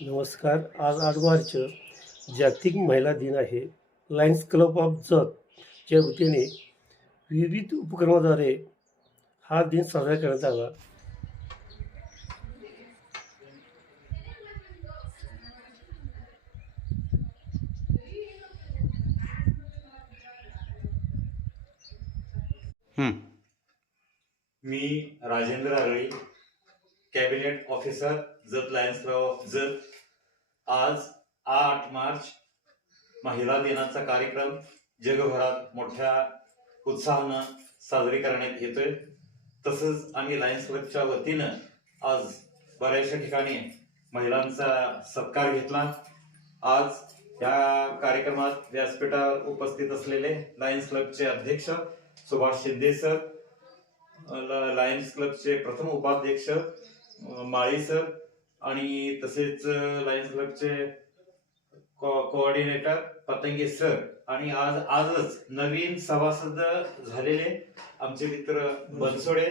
नमस्कार. आज आठ मार्च जागतिक महिला दिन आहे. लायन्स क्लब ऑफ जतच्या वतीने विविध उपक्रमाद्वारे हा दिन साजरा करण्यात आला. मी Rajendra Arali cabinet officer Jat Lions Club of Jat आज आठ मार्च महिला दिनाचा कार्यक्रम जगभरात मोठ्या उत्साहानं साजरी करण्यात येतोय. तसंच आम्ही लायन्स क्लबच्या वतीनं आज बऱ्याचशा ठिकाणी महिलांचा सत्कार घेतला. आज या कार्यक्रमात व्यासपीठावर उपस्थित असलेले लायन्स क्लबचे अध्यक्ष सुभाष शिंदे सर ल- लायन्स क्लबचे प्रथम उपाध्यक्ष माळी सर आणि तसेच लायन्स क्लबचे कोऑर्डिनेटर पतंगे सर. आणि आज आजच नवीन सभासद झालेले आमचे मित्र बनसोडे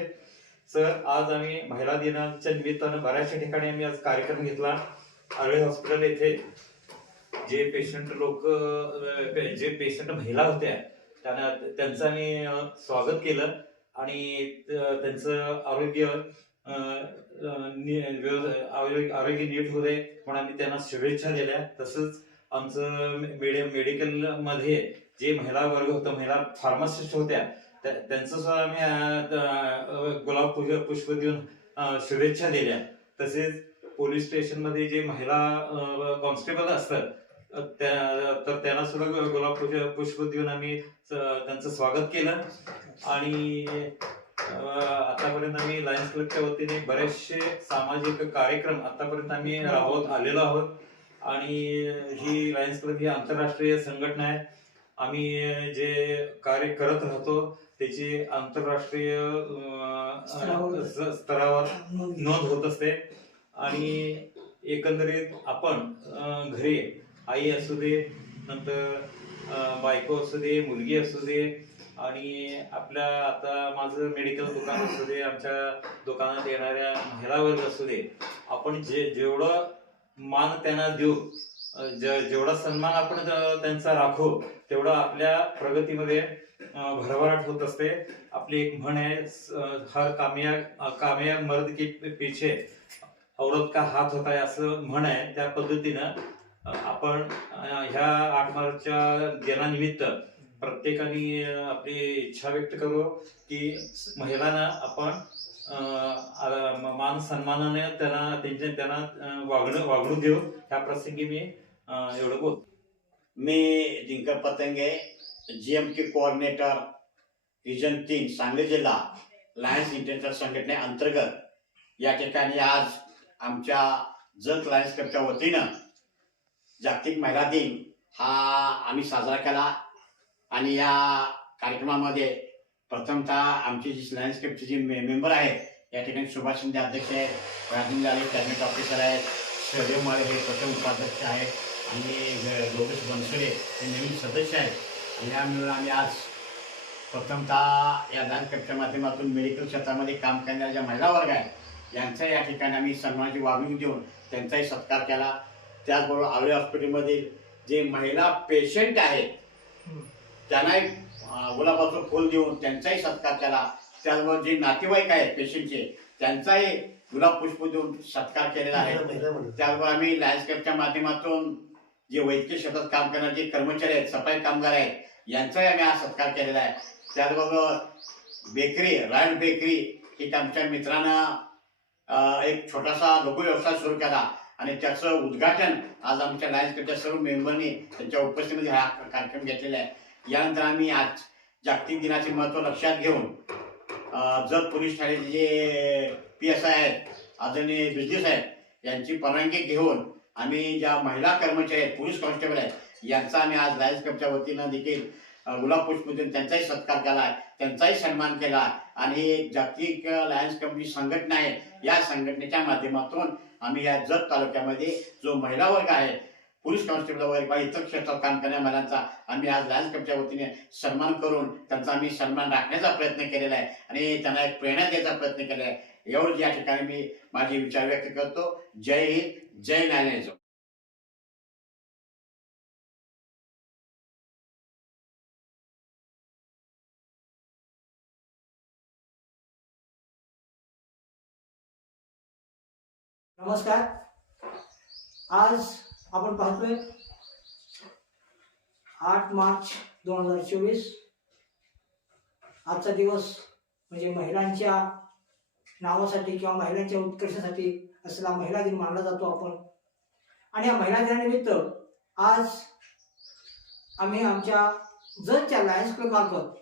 सर. आज आम्ही महिला दिनाच्या निमित्तानं बऱ्याचशा ठिकाणी आम्ही आज कार्यक्रम घेतला. आरळे हॉस्पिटल येथे जे पेशंट लोक जे पेशंट महिला होत्या त्यांना त्यांचं आम्ही स्वागत केलं. आणि त्यांचं आरोग्य आरोग्य नीट होऊ दे म्हणून आम्ही त्यांना शुभेच्छा दिल्या. तसंच आमचं मेडियम मेडिकलमध्ये जे महिला वर्ग होता महिला फार्मासिस्ट होत्या त्या- त्यांचं सुद्धा आम्ही गुलाब पुष्प पुष्प देऊन शुभेच्छा दिल्या. तसेच पोलीस स्टेशनमध्ये जे महिला कॉन्स्टेबल असतात त्या तर त्यांना सुद्धा गुलाब पुष्प पुष्प देऊन आम्ही त्यांचं स्वागत केलं. आणि आतापर्यंत आम्ही लायन्स क्लबच्या वतीने बरेचसे सामाजिक कार्यक्रम आतापर्यंत आम्ही राबवत आलेलो आहोत. आणि ही लायन्स क्लब ही आंतरराष्ट्रीय संघटना आहे. आम्ही जे कार्य करत राहतो त्याची आंतरराष्ट्रीय स्तरावर. नोंद होत असते. आणि एकंदरीत आपण घरी आई असू दे नंतर बायको असू दे मुलगी असू दे आणि आपल्या आता माझं मेडिकल दुकान असू दे आमच्या दुकानात येणाऱ्या महिला वर्ग असू दे आपण जे जेवढं मान त्यांना देऊ जेवढा सन्मान आपण त्यांचा राखू तेवढं आपल्या प्रगतीमध्ये भरभराट होत असते. आपली एक म्हण आहे हर कामया कामया मर्द की पीछे औरत का हात होता आहे असं म्हण आहे. त्या पद्धतीनं आपण ह्या आठ मार्चच्या दिनानिमित्त प्रत्येकाने आपली इच्छा व्यक्त करू की महिलांना आपण म- मान सन्मानाने त्यांना त्यांच्या त्यांना वागणं वागणूक देऊ. ह्या प्रसंगी मी एवढं बोल मी Dinkar Patange G M K coordinator region तीन सांगली जिल्हा लायन्स इंटरनॅशनल संघटनेअंतर्गत या ठिकाणी आज आमच्या जत लायन्स क्लबच्या वतीनं जागतिक महिला दिन हा आम्ही साजरा केला. आणि या कार्यक्रमामध्ये प्रथमतः आमची जी लँडस्केपची जी मे मेंबर आहेत या ठिकाणी सुभाष शिंदे अध्यक्ष आहेत राजेंद्र आले कॅबिनेट ऑफिसर आहेत शैदेव मारे हे प्रथम उपाध्यक्ष आहेत आणि लोकेश बनसोडे हे नवीन सदस्य आहेत. आणि या मिळून आम्ही आज प्रथमतः या लँडस्केपच्या माध्यमातून मेडिकल क्षेत्रामध्ये काम करणाऱ्या ज्या महिला वर्ग आहेत यांचा या ठिकाणी आम्ही सन्मानाची वागणूक देऊन त्यांचाही सत्कार केला. त्याचबरोबर आवळे हॉस्पिटलमधील जे महिला पेशंट आहेत त्यांनाही गुलाबाचं फूल देऊन त्यांचाही सत्कार केला. त्याचबरोबर जे नातेवाईक आहेत पेशंटचे त्यांचाही गुलाब पुष्प देऊन सत्कार केलेला आहे. त्याचबरोबर आम्ही लायन्स क्लबच्या माध्यमातून जे वैद्यकीय क्षेत्रात काम करणारे जे कर्मचारी आहेत सफाई कामगार आहेत यांचाही आम्ही आज सत्कार केलेला आहे. त्याचबरोबर बेकरी रॉयल बेकरी ही आमच्या मित्रानं एक छोटासा लघु व्यवसाय सुरू केला. आणि त्याचं उद्घाटन आज आमच्या लायन्स क्लबच्या सर्व मेंबरनी त्यांच्या उपस्थितीमध्ये हा कार्यक्रम घेतलेला आहे. यानंतर आम्ही आज जागतिक दिनाचे महत्त्व लक्षात घेऊन जत पोलीस ठाण्याचे जे पी एस आय आहेत आदरणीय बिजनेस आहेत यांची परवानगी घेऊन आम्ही ज्या महिला कर्मचारी आहेत पोलीस कॉन्स्टेबल आहेत यांचा आम्ही आज लायन्स क्लबच्या वतीनं देखील गुलाब पुष्प देऊन त्यांचाही सत्कार केला त्यांचाही सन्मान केला आणि एक जागतिक लायन्स कंपनी संघटना आहे या संघटनेच्या माध्यमातून आम्ही या जत तालुक्यामध्ये जो महिला वर्ग आहे पोलीस कॉन्स्टेबल वगैरे किंवा इतर क्षेत्रात काम करणाऱ्या महिलांचा आम्ही आज लायन्स क्लबच्या वतीने सन्मान करून त्यांचा आम्ही सन्मान राखण्याचा प्रयत्न केलेला आहे आणि त्यांना एक प्रेरणा द्यायचा प्रयत्न केला आहे. एवढंच या ठिकाणी मी माझे विचार व्यक्त करतो. जय हिंद जय नारायण नमस्कार. आज आपण पाहतोय आठ मार्च दोन हजार चोवीस. आजचा दिवस म्हणजे महिलांच्या नावासाठी किंवा महिलांच्या उत्कर्षासाठी असलेला महिला दिन मानला जातो आपण. आणि या महिला दिनानिमित्त आज आम्ही आमच्या जतच्या लायन्स क्लब मार्फत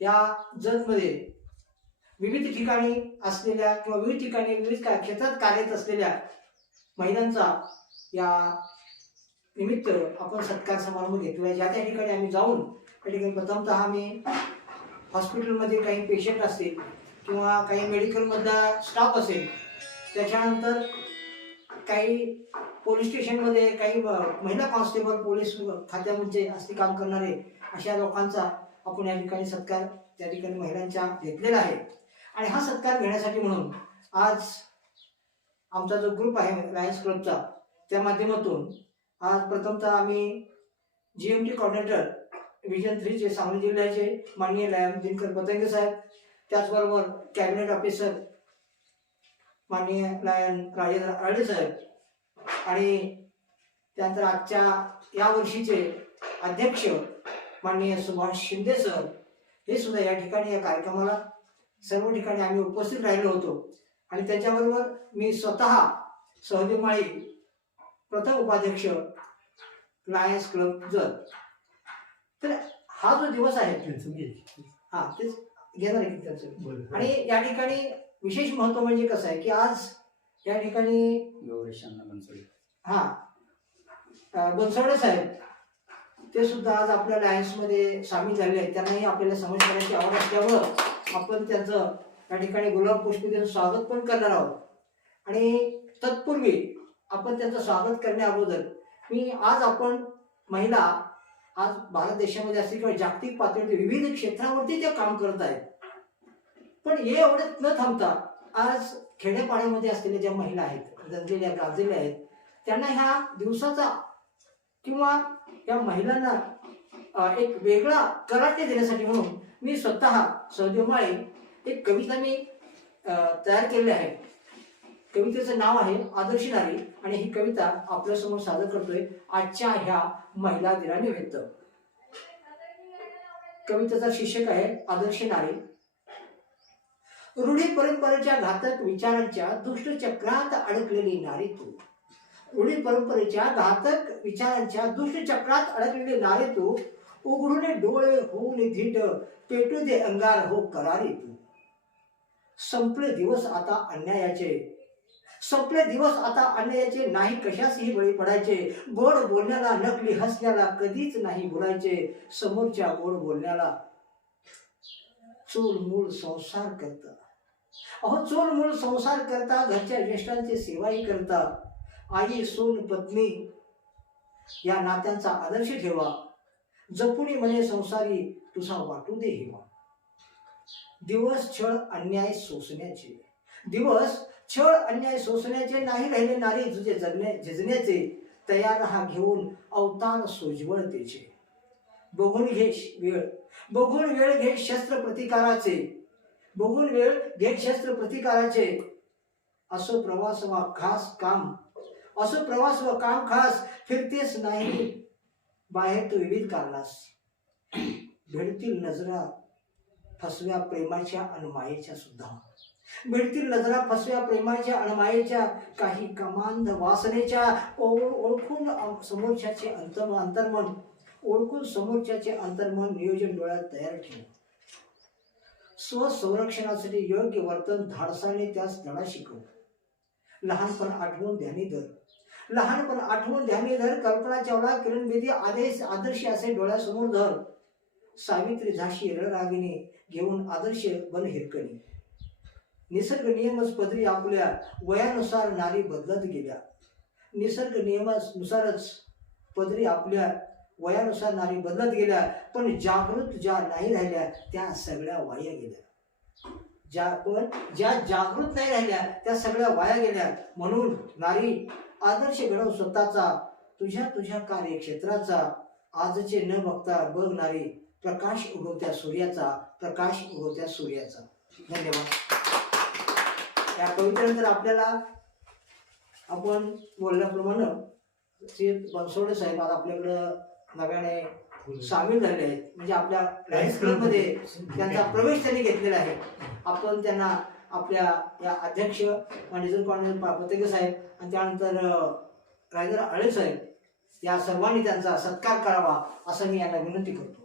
या जतमध्ये विविध ठिकाणी असलेल्या किंवा विविध ठिकाणी विविध क्षेत्रात कार्यरत असलेल्या महिलांचा या निमित्त आपण सत्कार समारंभ घेतला ज्या त्या ठिकाणी आम्ही जाऊन त्या ठिकाणी प्रथमतः आम्ही हॉस्पिटलमध्ये काही पेशंट असतील किंवा काही मेडिकलमधला स्टाफ असेल त्याच्यानंतर काही पोलीस स्टेशनमध्ये काही महिला कॉन्स्टेबल पोलीस खात्यामध्ये असते काम करणारे अशा लोकांचा आपण या ठिकाणी सत्कार त्या ठिकाणी महिलांच्या घेतलेला आहे. आणि हा सत्कार घेण्यासाठी म्हणून आज आमचा जो ग्रुप आहे म्हणजे लायन्स क्लबचा त्या माध्यमातून आज प्रथमतः आम्ही G M T coordinator vision थ्रीचे Sangli जिल्ह्याचे माननीय लायम दिनकर पतंगे साहेब त्याचबरोबर कॅबिनेट ऑफिसर माननीय लायन राजेंद्र आळे साहेब आणि त्यानंतर आजच्या या वर्षीचे अध्यक्ष माननीय सुभाष शिंदे सर हे सुद्धा या ठिकाणी या कार्यक्रमाला सर्व ठिकाणी आम्ही उपस्थित राहिलो होतो. आणि त्याच्याबरोबर मी स्वतः सहदेव माळी प्रथम उपाध्यक्ष लायन्स क्लब जत तर हा जो दिवस आहे. हा तेच घेणार आहे त्याचं. आणि या ठिकाणी विशेष महत्त्व म्हणजे कसं आहे की आज या ठिकाणी बनसोडे हा अं, बनसोडे साहेब ते सुद्धा आज आपल्या लायन्समध्ये सामील झालेले आहेत त्यांनाही आपल्याला समज करण्याची आवड असल्यामुळं आपण त्यांचं या ठिकाणी गुलाब पुष्प देऊन स्वागत पण करणार आहोत. आणि तत्पूर्वी आपण त्यांचं स्वागत करण्या अगोदर मी आज आपण महिला आज भारत देशामध्ये असतील किंवा जागतिक पातळीवर विविध क्षेत्रावरती ते काम करत आहेत. पण हे एवढेच न थांबता आज खेड्यापाड्यामध्ये असलेल्या ज्या महिला आहेत गंजलेल्या गाजलेल्या आहेत त्यांना ह्या दिवसाचा किंवा या महिलांना एक वेगळा कराटे देण्यासाठी म्हणून मी स्वतः सहदेव माळे एक कविता मी तयार केलेली आहे. कवितेचं नाव आहे आदर्शी नारी आणि ही कविता आपल्यासमोर सादर करतोय आजच्या ह्या महिला दिनानिमित्त. कवितेचा शीर्षक आहे आदर्शी नारी. रूढी परंपरेच्या घातक विचारांच्या दुष्ट चक्रात अडकलेली नारी तू. रूढी परंपरेच्या घातक विचारांच्या दुष्ट चक्रात अडकलेली नारी तू. उघडून डोळे होऊन धीट पेटू दे अंगार हो करारी संपले दिवस आता अन्यायाचे. संपले दिवस आता अन्यायाचे नाही कशासही बळी पडायचे. गोड बोलण्याला नकली हसण्याला कधीच नाही बोलायचे. समोरच्या गोड बोलण्याला चूल मूळ संसार करता. अहो चूल मूळ संसार करता घरच्या ज्येष्ठांची सेवाही करता. आई सून पत्नी या नात्यांचा आदर्श ठेवा. जपुणी म्हणे संसारी तुझा वाटू दे हिवा दिवस छळ अन्याय सोसण्याचे. दिवस छळ अन्याय सोसण्याचे नाही राहिले नारी तुझे जगणे झिजण्याचे तयार हा घेऊन अवतार सोजवळतेचे. बघून घे श- वेळ. बघून वेळ घे शस्त्र प्रतिकाराचे. बघून वेळ घे शस्त्र प्रतिकाराचे. असो प्रवास वा खास काम. असो प्रवास व काम खास. फिरतेस नाही. बाहेर तू विविध कारणास. भेटतील नजरा फसव्या प्रेमाच्या अनमायेच्या सुद्धा. भेटतील नजरा फसव्या प्रेमाच्या आणि काही कमांध वासनेच्या. ओळखून समोरच्याचे अंतर्म अंतर्मन. ओळखून समोरच्याचे अंतर्मन नियोजन डोळ्यात तयार ठेव. स्वसंरक्षणासाठी योग्य वर्तन धाडसाने त्यास धडा शिकव. लहानपण आठवून ध्यानी धर. लहानपण आठवून ध्यानी धर कल्पना चावला किरण बेदी आदेश आदर्श असे डोळ्यासमोर धर. सावित्री झाशी रणरागिणी घेऊन आदर्श बन हिरकणी निसर्ग नियमच पदरी आपल्या वयानुसार नारी बदलत गेल्या. निसर्ग नियमानुसारच पदरी आपल्या वयानुसार नारी बदलत गेल्या पण जागृत ज्या नाही राहिल्या त्या सगळ्या वाया गेल्या. ज्या पण ज्या जागृत नाही राहिल्या त्या सगळ्या वाया गेल्या. म्हणून नारी आदर्श घडव स्वतःचा तुझ्या तुझ्या कार्यक्षेत्राचा. आजचे न बघता बघ नारी प्रकाश उगवत्या सूर्याचा. प्रकाश उगवत्या सूर्याचा. धन्यवाद. या कवितेनंतर आपल्याला आपण बोलल्याप्रमाणे श्री बनसोडे साहेब आज आपल्याकडं नव्याने सामील झाले आहेत. म्हणजे आपल्या लायन्स क्लबमध्ये त्यांचा प्रवेश त्यांनी घेतलेला आहे. आपण त्यांना आपल्या या अध्यक्ष मॅनेजर कॉर्नर पतंगे साहेब आणि त्यानंतर राजेंद्र आळे साहेब या सर्वांनी त्यांचा सत्कार करावा असं मी यांना विनंती करतो.